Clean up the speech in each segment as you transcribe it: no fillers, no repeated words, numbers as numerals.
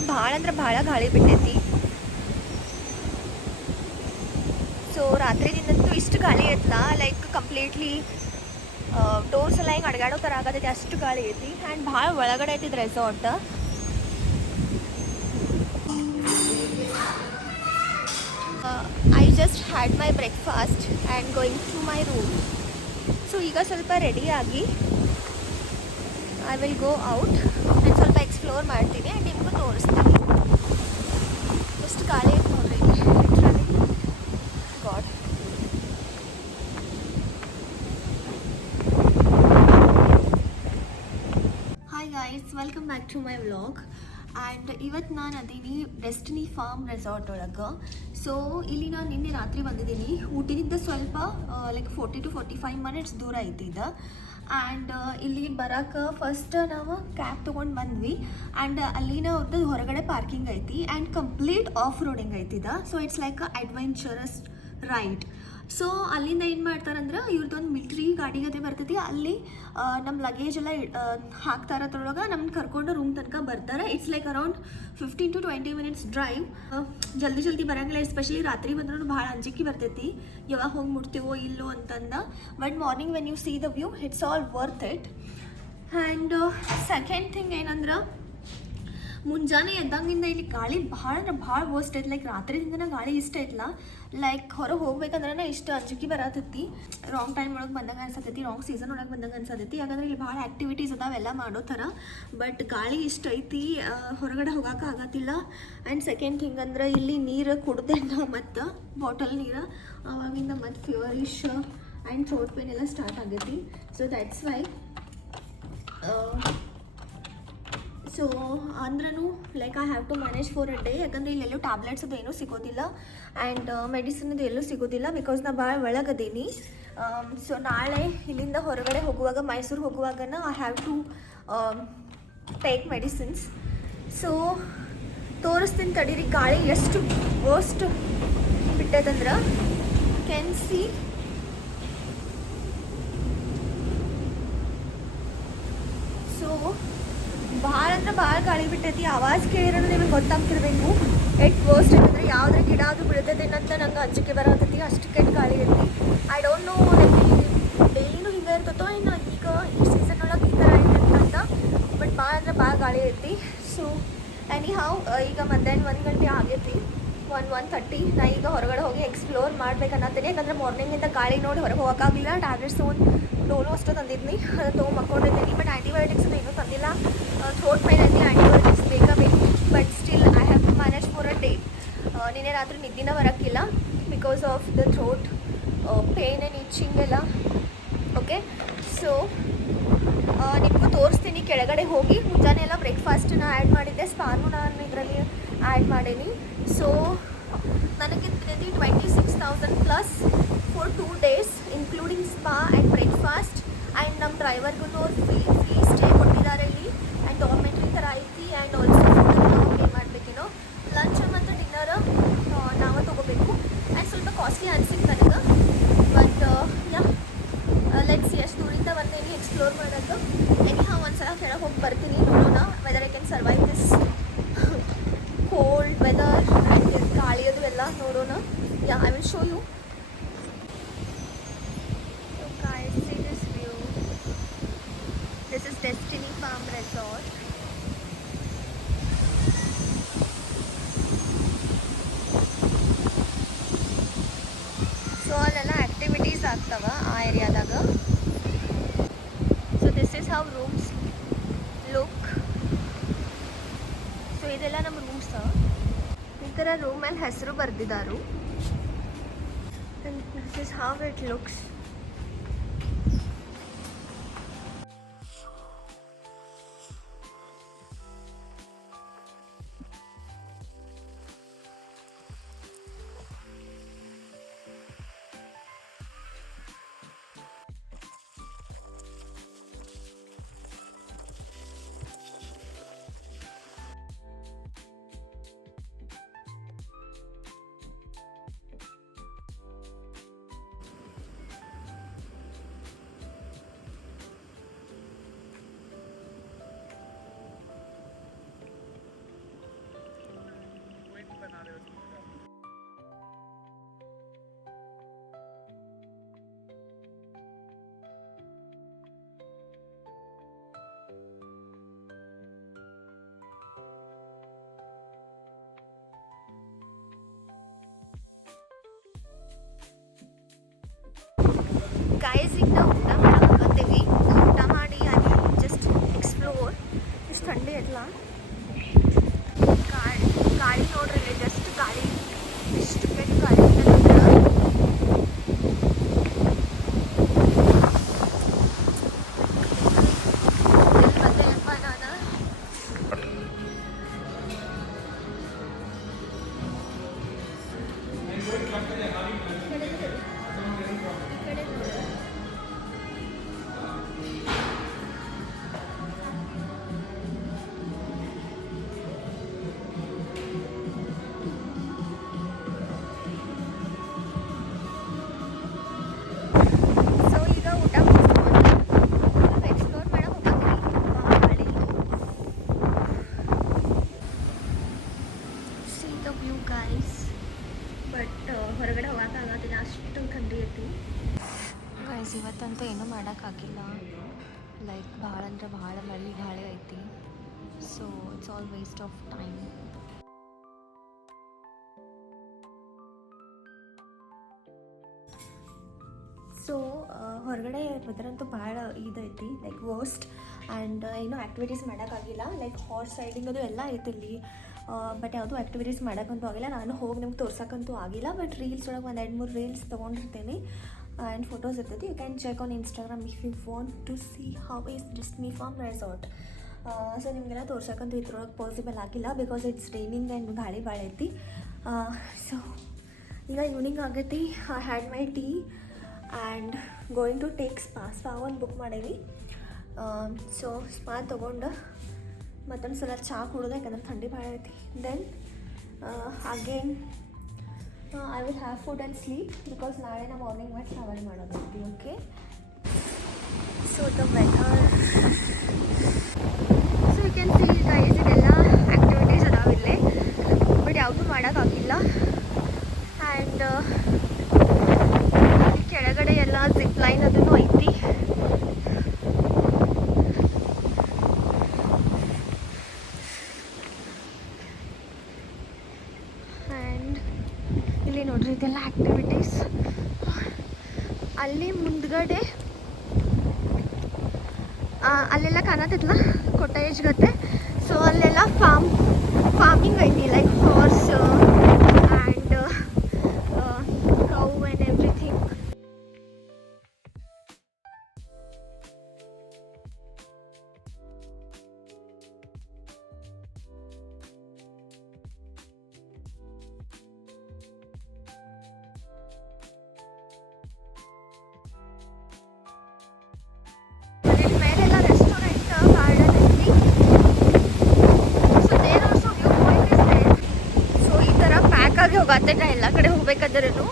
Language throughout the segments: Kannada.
ಇಲ್ಲಿ ಭಾಳ ಅಂದ್ರೆ ಭಾಳ ಗಾಳಿ ಬಿಟ್ಟೈತಿ. ಸೊ ರಾತ್ರಿದಿಂದಂತೂ ಇಷ್ಟು ಗಾಳಿ ಐತಲ್ಲ, ಲೈಕ್ ಕಂಪ್ಲೀಟ್ಲಿ ಡೋರ್ಸ್ ಎಲ್ಲ ಹಿಂಗೆ ಅಡಗಾಡೋ ಥರ ಆಗತೈತಿ, ಅಷ್ಟು ಗಾಳಿ ಐತಿ. ಆ್ಯಂಡ್ ಭಾಳ ಒಳಗಡೆ ಐತಿದ್ resort. I just had my breakfast and going to my room. So ಈಗ ಸ್ವಲ್ಪ ರೆಡಿಯಾಗಿ I will go out and ಸ್ವಲ್ಪ ಎಕ್ಸ್ಪ್ಲೋರ್ ಮಾಡ್ತೀನಿ ಆ್ಯಂಡ್ ನಿಮಗೂ ತೋರಿಸ್ತೀನಿ. ಎಷ್ಟು ಗಾಳಿ ಐತೆ ನೋಡ್ರಿ literally god. Hi guys, welcome back to my vlog. And ಇವತ್ತು ನಾನು ಅದೀನಿ ಡೆಸ್ಟಿನಿ ಫಾರ್ಮ್ ರೆಸಾರ್ಟ್ ಒಳಗೆ. ಸೊ ಇಲ್ಲಿ ನಾನು ನಿನ್ನೆ ರಾತ್ರಿ ಬಂದಿದ್ದೀನಿ. ಊಟಿನಿಂದ ಸ್ವಲ್ಪ ಲೈಕ್ 40 to 45 ಮಿನಿಟ್ಸ್ ದೂರ ಐತಿ ಇದು. ಆ್ಯಂಡ್ ಇಲ್ಲಿ ಬರೋಕೆ ಫಸ್ಟ್ ನಾವು ಕ್ಯಾಬ್ ತೊಗೊಂಡು ಬಂದ್ವಿ. ಆ್ಯಂಡ್ ಅಲ್ಲಿನ ಅವ್ರದ್ದು ಹೊರಗಡೆ ಪಾರ್ಕಿಂಗ್ ಐತಿ ಆ್ಯಂಡ್ ಕಂಪ್ಲೀಟ್ ಆಫ್ ರೋಡಿಂಗ್ ಐತಿದ. So it's like a adventurous ride. So ಅಲ್ಲಿಂದ ಏನು ಮಾಡ್ತಾರಂದ್ರೆ ಇವ್ರದ್ದೊಂದು ಮಿಲ್ಟ್ರಿ ಗಾಡಿ ಗತೆ ಬರ್ತೈತಿ. ಅಲ್ಲಿ ನಮ್ಮ ಲಗೇಜ್ ಎಲ್ಲ ಹಾಕ್ತಾರದ್ರೊಳಗೆ ನಮ್ಗೆ ಕರ್ಕೊಂಡು ರೂಮ್ ತನಕ ಬರ್ತಾರೆ. It's like around 15 to 20 minutes drive. ಜಲ್ದಿ ಬರೋಂಗಿಲ್ಲ, ಎಸ್ಪೆಷಲಿ ರಾತ್ರಿ ಬಂದ್ರೂ ಭಾಳ ಅಂಜಿಕೆ ಬರ್ತೈತಿ ಯಾವಾಗ ಹೋಗಿ ಮುಟ್ತೀವೋ ಇಲ್ಲೋ ಅಂತಂದ. But morning when U C the view it's all worth it. And second thing ಏನಂದ್ರೆ ಮುಂಜಾನೆ ಎದ್ದಂಗಿಂದ ಇಲ್ಲಿ ಗಾಳಿ ಭಾಳ ಅಂದ್ರೆ ಭಾಳ ವರ್ಸ್ಟ್ ಐತೆ. ಲೈಕ್ ರಾತ್ರಿದಿಂದನೇ ಗಾಳಿ ಇಷ್ಟ ಐತಲ್ಲ, ಲೈಕ್ ಹೊರಗೆ ಹೋಗ್ಬೇಕಂದ್ರೆ ಇಷ್ಟು ಅಂಜಿಕೆ ಬರತೈತಿ. ರಾಂಗ್ ಟೈಮ್ ಒಳಗೆ ಬಂದಂಗೆ ಅನ್ಸತೈತಿ, ರಾಂಗ್ ಸೀಸನ್ ಒಳಗೆ ಬಂದಂಗೆ ಅನ್ಸತೈತಿ. ಯಾಕಂದ್ರೆ ಇಲ್ಲಿ ಭಾಳ ಆ್ಯಕ್ಟಿವಿಟೀಸ್ ಅದಾವೆಲ್ಲ ಮಾಡೋ ಥರ. ಬಟ್ ಗಾಳಿ ಇಷ್ಟ ಐತಿ, ಹೊರಗಡೆ ಹೋಗೋಕೆ ಆಗತ್ತಿಲ್ಲ. ಆ್ಯಂಡ್ ಸೆಕೆಂಡ್ ಥಿಂಗ್ ಅಂದ್ರೆ ಇಲ್ಲಿ ನೀರು ಕುಡ್ದೆ ನಾವು ಮತ್ತು ಬಾಟಲ್ ನೀರು, ಆವಾಗಿಂದ ಮತ್ತು ಫೀವರಿಶ್ ಆ್ಯಂಡ್ ಥ್ರೋಟ್ ಪೇನ್ ಎಲ್ಲ ಸ್ಟಾರ್ಟ್ ಆಗೈತಿ. ಸೊ ದ್ಯಾಟ್ಸ್ ವೈ ಸೊ ಅಂದ್ರೂ like I have to manage for a day. ಯಾಕಂದರೆ ಇಲ್ಲೆಲ್ಲೂ ಟ್ಯಾಬ್ಲೆಟ್ಸ್ ಅದು ಏನೂ ಸಿಗೋದಿಲ್ಲ ಆ್ಯಂಡ್ ಮೆಡಿಸಿನ್ ಅದು ಎಲ್ಲೂ ಸಿಗೋದಿಲ್ಲ, ಬಿಕಾಸ್ ನಾ ಭಾಳ ಒಳಗದೀನಿ. ಸೊ ನಾಳೆ ಇಲ್ಲಿಂದ ಹೊರಗಡೆ ಹೋಗುವಾಗ, ಮೈಸೂರು ಹೋಗುವಾಗನ I have to take medicines. So ತೋರಿಸ್ತೀನಿ ತಡೀರಿ ಗಾಳಿ ಎಷ್ಟು ವರ್ಸ್ಟ್ ಬಿಟ್ಟದಂದ್ರೆ. ಕ್ಯಾನ್ ಸಿ ಸೊ ಭಾಳ ಅಂದ್ರೆ ಭಾಳ ಗಾಳಿ ಬಿಟ್ಟೈತಿ. ಆವಾಜ್ ಕೇಳಿರೋದು ನಿಮಗೆ ಗೊತ್ತಾಗ್ತಿರ್ಬೇಕು ಎಟ್ ವರ್ಸ್ಟ್ ಐತಂದ್ರೆ. ಯಾವುದೇ ಗಿಡ ಅದು ಬೀಳ್ತೈತೇನಂತ ನಂಗೆ ಅಂಜಿಕೆ ಬರತೈತಿ, ಅಷ್ಟು ಕೆಟ್ಟ ಗಾಳಿ ಐತಿ. ಐ ಡೋಂಟ್ ನೋ ಲೈಕ್ ಡೈಲಿನೂ ಹಿಂಗೆ ಇರ್ತೈತೋ ಇನ್ನು ಈಗ ಈ ಸೀಸನ್ ಒಳಗೆ ಈ ಥರ ಐತೆ ಅಂತ. ಬಟ್ ಭಾಳ ಅಂದ್ರೆ ಭಾಳ ಗಾಳಿ ಐತಿ. ಸೊ ಎನಿ ಹಾವ್ ಈಗ ಮಧ್ಯಾಹ್ನ 1 ಗಂಟೆ ಆಗೈತಿ, 1:30. ನಾ ಈಗ ಹೊರಗಡೆ ಹೋಗಿ ಎಕ್ಸ್ಪ್ಲೋರ್ ಮಾಡ್ಬೇಕನ್ನತ್ತೀನಿ. ಯಾಕಂದರೆ ಮಾರ್ನಿಂಗಿಂದ ಗಾಳಿ ನೋಡಿ ಹೊರಗೆ ಹೋಗೋಕ್ಕಾಗಲಿಲ್ಲ. ಟ್ಯಾಬ್ಲೆಟ್ಸ್ ತೊಗೊಂಡು ಡೋಲೋ ಅಷ್ಟು ತಂದಿದ್ನಿ, ಅದು ತೊಗೊಂಡು ಮಕ್ಕೊಂಡಿದ್ದೀನಿ. ಬಟ್ ಆ್ಯಂಟಿಬಯೋಟಿಕ್ಸ್ ಏನೂ ತಂದಿಲ್ಲ. ಥ್ರೋಟ್ ಪೇನ್ ಐತಿ, ಆ್ಯಂಟಿಬಯೋಟಿಕ್ಸ್ ಬೇಕು. But still I have to manage for a day. ನಿನ್ನೆ ರಾತ್ರಿ ನಿದ್ದಿನ ಬರೋಕ್ಕಿಲ್ಲ because of the throat pain and itching ಎಲ್ಲ. ಓಕೆ, ಸೊ ನಿಮಗೂ ತೋರಿಸ್ತೀನಿ ಕೆಳಗಡೆ ಹೋಗಿ. ಮುಂಜಾನೆ ಎಲ್ಲ ಬ್ರೇಕ್ಫಾಸ್ಟನ್ನ ಆ್ಯಡ್ ಮಾಡಿದ್ದೆ, ಸ್ಪಾನು ನಾನು ಇದರಲ್ಲಿ ಆ್ಯಡ್ ಮಾಡೀನಿ. ಸೊ ನನಗೆ 26,000 plus for 2 days including spa and breakfast. And ನಮ್ಮ ಡ್ರೈವರ್ಗೂ ಫ್ರೀ ಸ್ಟೇ ಕೊಟ್ಟಿದ್ದಾರೆ ಇಲ್ಲಿ. ಆ್ಯಂಡ್ ಡಾರ್ಮೆಟ್ರಿ ಥರ ಐತಿ. ಆ್ಯಂಡ್ ಆಲ್ಸೋ ನಾವು ಪೇ ಮಾಡಬೇಕೇನೋ. ಲಂಚ್ ಮತ್ತು ಡಿನ್ನರ್ ನಾವು ತೊಗೋಬೇಕು. ಆ್ಯಂಡ್ ಸ್ವಲ್ಪ ಕಾಸ್ಟ್ಲಿ ಅನ್ಸಿತ್ತು ನನಗೆ. ಬಟ್ ಯಾ ಲೆಟ್ಸ್ ಎಷ್ಟು ದೂರಿಂದ ಬಂದೇನಿ ಎಕ್ಸ್ಪ್ಲೋರ್ ಮಾಡೋದು. ಎನಿಹಾ ಒಂದ್ಸಲ ಕೆಳಗೆ ಹೋಗಿ ಬರ್ತೀನಿ, ನೋಡೋಣ whether I can survive this cold weather and ಗಾಳಿ ಅದು ಎಲ್ಲ ನೋಡೋಣ. Yeah I will show you. See this view. This is Destiny Farm Resort. So ಅಲ್ಲೆಲ್ಲ ಆ್ಯಕ್ಟಿವಿಟೀಸ್ ಆಗ್ತವ ಆ ಏರಿಯಾದಾಗ. So this is how rooms look. So ಇದೆಲ್ಲ ನಮ್ಮ ರೂಮ್ಸ್. ಈ ಥರ ರೂಮ್ ಮೇಲೆ ಹೆಸರು ಬರೆದಿದ್ದಾರು. This is how it looks. Guys ಈಗ ನಾವು ಊಟ ಮಾಡಕ್ಕೆ ಹೋಗತ್ತೀವಿ. ಊಟ ಮಾಡಿ ಅಲ್ಲಿ ಜಸ್ಟ್ ಎಕ್ಸ್ಪ್ಲೋರ್. ಇಷ್ಟು ಥಂಡಿ ಐತಲ್ಲ, ಗಾಳಿ ಗಾಳಿ ನೋಡ್ರಿ, ಜಸ್ಟ್ ಗಾಳಿ ಇಷ್ಟು ಕೆಟ್ಟ ಗಾಳಿ ಮತ್ತೆ ಏನಪ್ಪ ನಾನು ಹೊರಗಡೆ ಹೋಗೋಕ್ಕಾಗತ್ತಿಲ್ಲ, ಅಷ್ಟು ಥಂಡಿ ಐತಿ ಗೈಸ್. ಇವತ್ತಂತೂ ಏನೂ ಮಾಡೋಕ್ಕಾಗಿಲ್ಲ, ಲೈಕ್ ಭಾಳ ಅಂದ್ರೆ ಭಾಳ ಮಳೆ ಗಾಳಿ ಐತಿ. So it's all waste of time. So ಹೊರಗಡೆ ವೆದರಂತೂ ಭಾಳ ಇದೈತಿ, ಲೈಕ್ ವರ್ಸ್ಟ್. ಆ್ಯಂಡ್ ಏನೂ ಆ್ಯಕ್ಟಿವಿಟೀಸ್ ಮಾಡೋಕ್ಕಾಗಿಲ್ಲ, ಲೈಕ್ ಹಾರ್ಸ್ ರೈಡಿಂಗ್ ಅದು ಎಲ್ಲ ಐತಿ ಇಲ್ಲಿ. ಬಟ್ ಯಾವುದೂ ಆ್ಯಕ್ಟಿವಿಟೀಸ್ ಮಾಡೋಕ್ಕಂತೂ ಆಗಿಲ್ಲ. ನಾನು ಹೋಗಿ ನಿಮ್ಗೆ ತೋರ್ಸೋಕ್ಕಂತೂ ಆಗಿಲ್ಲ. ಬಟ್ ರೀಲ್ಸ್ ಒಳಗೆ ಒಂದು 2-3 ರೀಲ್ಸ್ ತೊಗೊಂಡಿರ್ತೇನೆ ಆ್ಯಂಡ್ ಫೋಟೋಸ್ ಇರ್ತೈತಿ. You can check on Instagram if you want to see how is Disney farm resort. So ನಿಮಗೆಲ್ಲ ತೋರ್ಸೋಕ್ಕಂತೂ ಇದ್ರೊಳಗೆ ಪಾಸಿಬಲ್ ಆಗಿಲ್ಲ, ಬಿಕಾಸ್ ಇಟ್ಸ್ ರೈನಿಂಗ್ ಆ್ಯಂಡ್ ಗಾಳಿ ಭಾಳ ಐತಿ. ಸೊ ಈಗ ಈವ್ನಿಂಗ್ ಆಗೈತಿ. I had my tea and going to take spa ಒಂದು ಬುಕ್ ಮಾಡೀವಿ. ಸೊ ಸ್ಪಾ ತೊಗೊಂಡು ಮತ್ತೊಂದು ಸಲ ಚಹಾ ಕುಡಿದು, ಯಾಕಂದ್ರೆ ಥಂಡಿ ಭಾಳ ಐತಿ. Then again I will have food and sleep, because ನಾಳೆ ನಾವು ಮಾರ್ನಿಂಗ್ ಮಾಡಿ ಟ್ರಾವೆಲ್ ಮಾಡೋದೈತಿ. Okay, so the weather, so you can see guys, ಇದೆಲ್ಲ ಆ್ಯಕ್ಟಿವಿಟೀಸ್ ಅದಾವಿಲ್ಲೇ, ಬಟ್ ಯಾವುದೂ ಮಾಡೋಕ್ಕಾಗಿಲ್ಲ. ಆ್ಯಂಡ್ ಕೆಳಗಡೆ ಎಲ್ಲ ಜಿಪ್ ಲೈನ್ ಅದೂ ಐತಿ. ಆ್ಯಂಡ್ ಇಲ್ಲಿ ನೋಡ್ರಿ, ಇದೆಲ್ಲ ಆ್ಯಕ್ಟಿವಿಟೀಸ್. ಅಲ್ಲಿ ಮುಂದ್ಗಡೆ ಅಲ್ಲೆಲ್ಲ ಕಾಣತ್ತಿತ್ತಲ್ಲ ಕೊಟೇಜ್ ಗತೆ. ಸೊ ಅಲ್ಲೆಲ್ಲ ಫಾರ್ಮಿಂಗ್ ಐತಿ, like horse and cow and everything. ಮೇಲೆಲ್ಲ ರೆಸ್ಟೋರೆಂಟ್ ಗಾರ್ಡನ್ ಐತಿ. So there also view point is there. So ಈ ಥರ ಪ್ಯಾಕ್ ಆಗಿ ಹೋಗತ್ತೆ ನಾ ಎಲ್ಲ ಕಡೆ ಹೋಗ್ಬೇಕಾದ್ರೂ.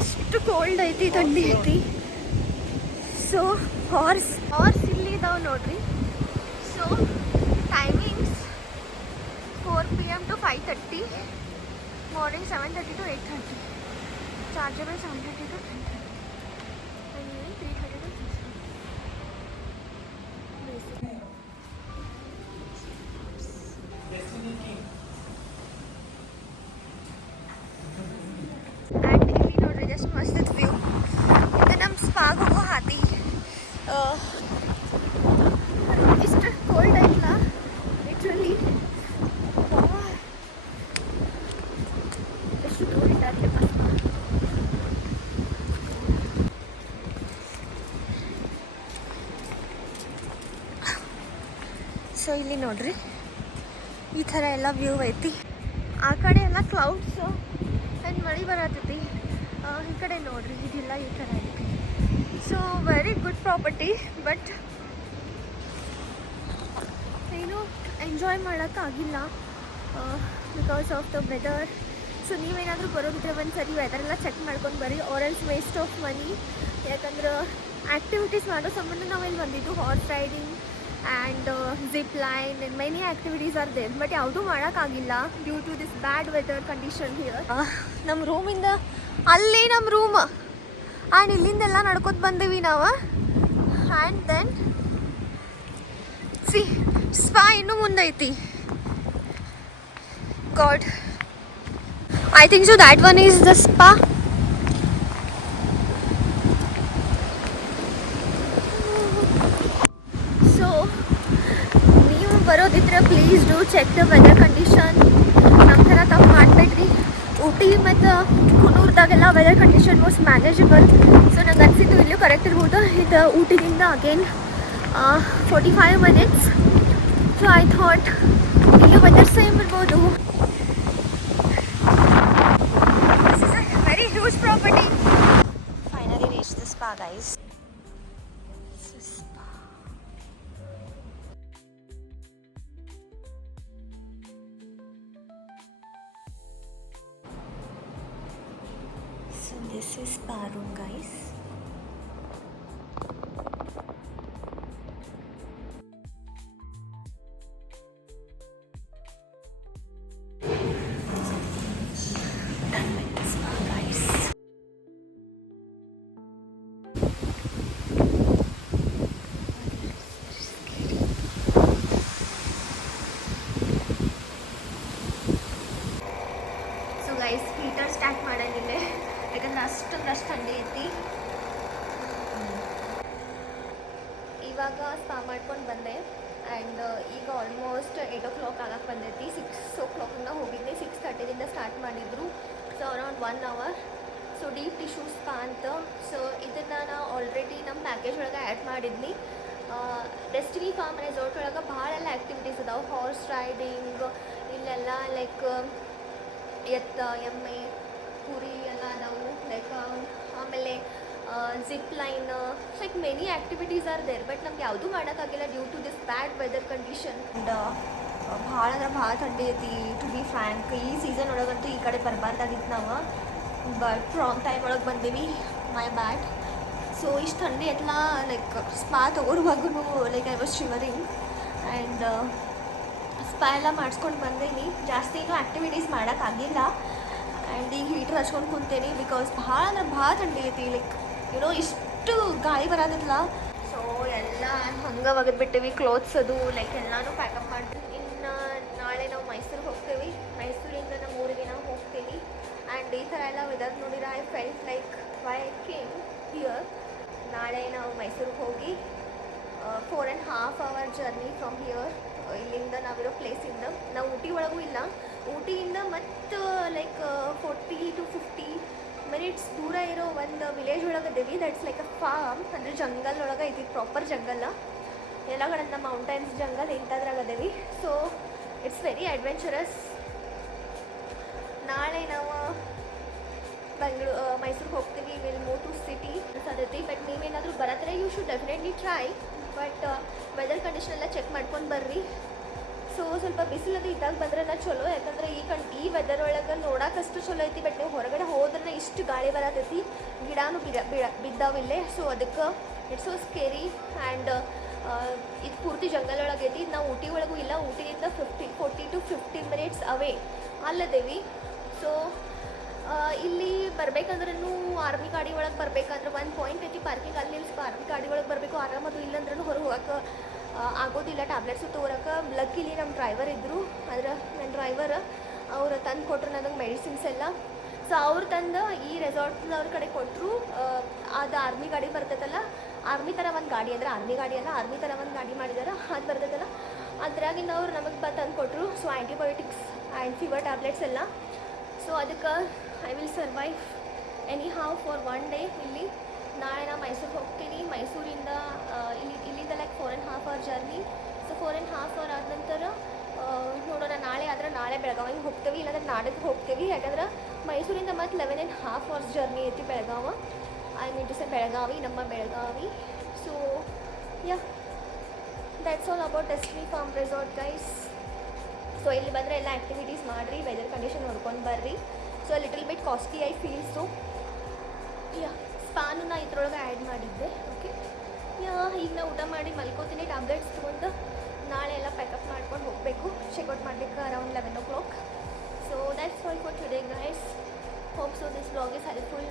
ಅಷ್ಟು ಕೋಲ್ಡ್ ಐತಿ, ಥಂಡಿ ಐತಿ. ಸೊ ಹಾರ್ಸ್ ಇಲ್ಲಿ ಇದಾವೆ ನೋಡ್ರಿ. So timings 4 PM to 5:30, morning 7:30 to 8:30, chargeable 7:30 to 10:30, and evening 3:30 to 6:30. And ಇಲ್ಲಿ ನೋಡ್ರಿ, ಜಸ್ಟ್ ಮಸ್ತ್ ಇತ್ತು ವ್ಯೂ. ಇದು ನಮ್ಮ ಸ್ಪಾಗ್ ಹೋಗೋ ಹಾದಿ. ಇಷ್ಟು ಕೋಲ್ಡ್ ಐತಲ್ಲ, ಲಿಟ್ರಲಿ ಎಷ್ಟು ದೂರ ಇಟ್ಟಾರೆ ಬಸ್. ಸೊ ಇಲ್ಲಿ ನೋಡ್ರಿ, ಈ ಥರ ಎಲ್ಲ ವ್ಯೂ ಐತಿ. ಆ ಕಡೆ ಎಲ್ಲ ಕ್ಲೌಡ್ಸು ಆ್ಯಂಡ್ ಮಳೆ ಬರತ್ತೈತಿ. ಈ ಕಡೆ ನೋಡ್ರಿ, ಇದೆಲ್ಲ ಈ ಥರ ಐತಿ. So very good property, but ಏನು ಎಂಜಾಯ್ ಮಾಡೋಕ್ಕಾಗಿಲ್ಲ because of the weather. So ನೀವೇನಾದರೂ ಬರೋದಿದ್ರೆ ಒಂದು ಸರಿ ವೆದರೆಲ್ಲ ಚೆಕ್ ಮಾಡ್ಕೊಂಡು ಬರ್ರಿ, or else waste of money. ಯಾಕಂದ್ರೆ ಆ್ಯಕ್ಟಿವಿಟೀಸ್ ಮಾಡೋ ಸಂಬಂಧ ನಾವು ಇಲ್ಲಿ ಬಂದಿದ್ದು. Horse riding and zip line and many activities are there, but ಯಾವುದೂ ಮಾಡೋಕ್ಕಾಗಿಲ್ಲ due to this bad weather condition here. ನಮ್ಮ ರೂಮಿಂದ ಅಲ್ಲಿ ನಮ್ಮ ರೂಮ್, ಆ್ಯಂಡ್ ಇಲ್ಲಿಂದೆಲ್ಲ ನಡ್ಕೊತ ಬಂದೀವಿ ನಾವು. ಆ್ಯಂಡ್ ದೆನ್ ಸಿ ಸ್ಪಾ ಇನ್ನೂ ಮುಂದೈತಿ. God, I think so that one is the spa. ಬಂದ್ರೆ please do check the weather condition. ನಮ್ಮ ಥರ ತಪ್ಪು ಮಾಡಬೇಡ್ರಿ. ಊಟಿ ಮತ್ತು ಕುನೂರ್ದಾಗೆಲ್ಲ weather condition was manageable. So ನಂಗೆ ಅನಿಸಿದ್ದು ಇಲ್ಲೂ ಕರೆಕ್ಟ್ ಇರ್ಬೋದು. ಇದು ಊಟಿದಿಂದ again 45 minutes. So I thought ಇಲ್ಲೂ ವೆದರ್ ಸೇಮ್ ಇರ್ಬೋದು. This is a very huge property. Finally reach the spa guys. So this is spa room guys. Done with the spa guys. So guys, heater start ಮಾಡಂಗಿಲ್ಲ ಯಾಕಂದ್ರೆ ಅಷ್ಟು ಥಂಡಿ ಐತಿ. ಇವಾಗ ಸ್ಪಾ ಮಾಡ್ಕೊಂಡು ಬಂದೆ ಆ್ಯಂಡ್ ಈಗ ಆಲ್ಮೋಸ್ಟ್ 8 o'clock ಆಗಕ್ಕೆ ಬಂದೈತಿ. 6 o'clock ಹೋಗಿದ್ದೆ. 6:30ದಿಂದ ಸ್ಟಾರ್ಟ್ ಮಾಡಿದ್ರು. So around 1 hour. So deep tissue spa ಅಂತ. ಸೊ ಇದನ್ನು ನಾನು ಆಲ್ರೆಡಿ ನಮ್ಮ ಪ್ಯಾಕೇಜ್ ಒಳಗೆ ಆ್ಯಡ್ ಮಾಡಿದ್ನಿ. ಡೆಸ್ಟಿನಿ ಫಾರ್ಮ್ ರೆಸಾರ್ಟ್ ಒಳಗೆ ಭಾಳೆಲ್ಲ ಆ್ಯಕ್ಟಿವಿಟೀಸ್ ಅದಾವೆ. ಹಾರ್ಸ್ ರೈಡಿಂಗ್ ಇಲ್ಲೆಲ್ಲ ಲೈಕ್ ಎತ್ತ ಎಮ್ಮೆ ಕುರಿ ಎಲ್ಲ ಅದಾವು. ಲೈಕ್ ಆಮೇಲೆ zip line like many activities are there. But ನಮ್ಗೆ ಯಾವುದೂ ಮಾಡೋಕ್ಕಾಗಿಲ್ಲ due to this bad weather condition. And ಭಾಳ ಅಂದ್ರೆ ಭಾಳ ಥಂಡಿ ಐತಿ ಟು ಬಿ ಫ್ರ್ಯಾಂಕ್. ಈ ಸೀಸನ್ ಒಳಗಂತೂ ಈ ಕಡೆ ಬರಬಾರ್ದಾಗಿತ್ತು ನಾವು. ಬಟ್ ರಾಂಗ್ ಟೈಮ್ ಒಳಗೆ ಬಂದೀವಿ. ಮೈ ಬ್ಯಾಡ್. ಸೊ ಇಷ್ಟು ಥಂಡಿ ಐತಲ್ಲ ಲೈಕ್ ಸ್ಪಾ ತೊಗೊಳುವಾಗೂ like I was shivering. And spa ಎಲ್ಲ ಮಾಡಿಸ್ಕೊಂಡು ಬಂದೀನಿ. ಜಾಸ್ತಿ ಏನೂ ಆ್ಯಕ್ಟಿವಿಟೀಸ್ ಮಾಡೋಕ್ಕಾಗಿಲ್ಲ. ಆ್ಯಂಡ್ ಈಗ ಹೀಟ್ರ್ ಹಚ್ಕೊಂಡು ಕುಂತೇನಿ ಬಿಕಾಸ್ ಭಾಳ ಅಂದ್ರೆ ಭಾಳ ಥಂಡಿ ಐತಿ. ಲೈಕ್ ಯುನೋ ಇಷ್ಟು ಗಾಳಿ ಬರೋದಿಲ್ಲ. ಸೊ ಎಲ್ಲ ಹಂಗೆ ಒಗೆದ್ಬಿಟ್ಟಿವಿ ಕ್ಲೋತ್ಸ್ ಅದು ಲೈಕ್ ಎಲ್ಲನೂ ಪ್ಯಾಕಪ್ ಮಾಡಿ. ಇನ್ನು ನಾಳೆ ನಾವು ಮೈಸೂರಿಗೆ ಹೋಗ್ತೇವೆ. ಮೈಸೂರಿಂದ ನಮ್ಮ ಊರಿಗೆ ನಾವು ಹೋಗ್ತೀವಿ. ಆ್ಯಂಡ್ ಈ ಥರ ಎಲ್ಲ ವೆದರ್ ನೋಡಿದ್ರೆ I felt like why I came here. ನಾಳೆ ನಾವು ಮೈಸೂರಿಗೆ ಹೋಗಿ 4.5 hour ಜರ್ನಿ ಫ್ರಮ್ ಹಿಯರ್. ಇಲ್ಲಿಂದ ನಾವಿರೋ ಪ್ಲೇಸಿಂದ ನಾವು ಊಟಿ ಒಳಗೂ ಇಲ್ಲ. ಊಟಿಯಿಂದ ಮತ್ತು ಲೈಕ್ 40 to 50 ಮಿನಿಟ್ಸ್ ದೂರ ಇರೋ ಒಂದು ವಿಲೇಜ್ ಒಳಗೆ ಅದೇವಿ. That's like a farm. ಅಂದರೆ ಜಂಗಲ್ ಒಳಗೆ ಐತಿ. ಪ್ರಾಪರ್ ಜಂಗಲ್ಲ. ಎಲ್ಲ ಕಡೆಯಿಂದ ಮೌಂಟೈನ್ಸ್ ಜಂಗಲ್ ಇಂಥದ್ರಾಗ ಅದೇವಿ. So it's very adventurous. ನಾಳೆ ನಾವು ಮೈಸೂರಿಗೆ ಹೋಗ್ತೀವಿ. ವಿಲ್ ಮೂವ್ ಟು ಸಿಟಿ ಅನ್ಸತೈತಿ. ಬಟ್ ನೀವೇನಾದರೂ ಬರತ್ರೆ you should definitely try. But weather condition ಎಲ್ಲ ಚೆಕ್ ಮಾಡ್ಕೊಂಡು ಬರ್ರಿ. ಸೊ ಸ್ವಲ್ಪ ಬಿಸಿಲದು ಇದ್ದಾಗ ಬಂದ್ರೆ ಚಲೋ. ಯಾಕಂದರೆ ಈ ವೆದರ್ ಒಳಗೆ ನೋಡೋಕ್ಕಷ್ಟು ಚಲೋ ಐತಿ. ಬಟ್ ನೀವು ಹೊರಗಡೆ ಹೋದ್ರೆ ಇಷ್ಟು ಗಾಳಿ ಬರತೈತಿ. ಗಿಡನೂ ಬಿದ್ದಾವಿಲ್ಲೇ. ಸೊ ಅದಕ್ಕೆ ಇಟ್ಸ್ ಸೊ ಸ್ಕೇರಿ. ಆ್ಯಂಡ್ ಇದು ಪೂರ್ತಿ ಜಂಗಲ್ ಒಳಗೆ ಐತಿ. ನಾವು ಊಟಿ ಒಳಗೂ ಇಲ್ಲ. ಊಟಿಯಿಂದ 40 to 50 ಮಿನಿಟ್ಸ್ ಅವೇ ಅಲ್ಲದೇವಿ. ಸೊ ಇಲ್ಲಿ ಬರ್ಬೇಕಂದ್ರೂ ಆರ್ಮಿ ಗಾಡಿ ಒಳಗೆ ಬರ್ಬೇಕಂದ್ರೆ ಒಂದು ಪಾಯಿಂಟ್ ಐತಿ ಪಾರ್ಕಿಂಗ್. ಅಲ್ಲಿ ಆರ್ಮಿ ಗಾಡಿ ಒಳಗೆ ಬರಬೇಕು ಆರಾಮದು. ಇಲ್ಲಂದ್ರೂ ಹೊರಗೆ ಹೋಗೋಕೆ ಆಗೋದಿಲ್ಲ. ಟ್ಯಾಬ್ಲೆಟ್ಸು ತೊಗೊಳಕ್ಕೆ. ಲಕ್ಕಿಲಿ ನಮ್ಮ ಡ್ರೈವರ್ ಇದ್ದರು. ಆದ್ರೆ ನನ್ನ ಡ್ರೈವರ್ ಅವ್ರು ತಂದು ಕೊಟ್ಟರು ನನಗೆ ಮೆಡಿಸಿನ್ಸ್ ಎಲ್ಲ. ಸೊ ಅವ್ರು ತಂದು ಈ ರೆಸಾರ್ಟ್ನವ್ರ ಕಡೆ ಕೊಟ್ಟರು. ಅದು ಆರ್ಮಿ ಗಾಡಿ ಬರ್ತೈತಲ್ಲ, ಆರ್ಮಿ ಥರ ಒಂದು ಗಾಡಿ. ಅಂದರೆ ಆರ್ಮಿ ಗಾಡಿ ಅಲ್ಲ, ಆರ್ಮಿ ಥರ ಒಂದು ಗಾಡಿ ಮಾಡಿದಾರೆ. ಅದು ಬರ್ತೈತಲ್ಲ ಅದ್ರಾಗಿಂದ ಅವ್ರು ನಮಗೆ ತಂದು ಕೊಟ್ಟರು. So antibiotics and fever tablets ಎಲ್ಲ. ಸೊ ಅದಕ್ಕೆ I will survive any have for 1 day ಇಲ್ಲಿ. ನಾಳೆ ನಾನು ಮೈಸೂರಿಗೆ ಹೋಗ್ತೀನಿ. ಮೈಸೂರಿಂದ ಇಲ್ಲಿಂದ like 4.5 hour journey. So 4.5 hour ಆದ ನಂತರ ನೋಡೋಣ. ನಾಳೆ ಆದರೆ ನಾಳೆ ಬೆಳಗಾವಿಗೆ ಹೋಗ್ತೀವಿ. ಇಲ್ಲಾಂದ್ರೆ ನಾಡಿದ್ದು ಹೋಗ್ತೀವಿ. ಯಾಕಂದ್ರೆ ಮೈಸೂರಿಂದ ಮತ್ತು 11.5 hours ಜರ್ನಿ ಐತಿ Belagavi. I mean to say Belagavi, ನಮ್ಮ Belagavi. So yeah that's all about Destiny form Resort guys. So ಇಲ್ಲಿ ಬಂದರೆ ಎಲ್ಲ ಆ್ಯಕ್ಟಿವಿಟೀಸ್ ಮಾಡಿರಿ. ವೆದರ್ ಕಂಡೀಷನ್ ನೋಡ್ಕೊಂಡು ಬರ್ರಿ. So little bit costly I feel. So yeah ಸ್ಪಾನು ನಾ ಇದ್ರೊಳಗೆ ಆ್ಯಡ್ ಮಾಡಿದ್ದೆ. ಓಕೆ ಯಾ ಈಗ ನಾ ಊಟ ಮಾಡಿ ಮಲ್ಕೋತೀನಿ. ಟ್ಯಾಬ್ಲೆಟ್ಸ್ ತೊಗೊಂಡು ನಾಳೆ ಎಲ್ಲ ಪ್ಯಾಕಪ್ ಮಾಡ್ಕೊಂಡು ಹೋಗಬೇಕು. ಚೆಕ್ಔಟ್ ಮಾಡಬೇಕು around 11 o'clock. So that's all for today guys. Hope so this vlog is helpful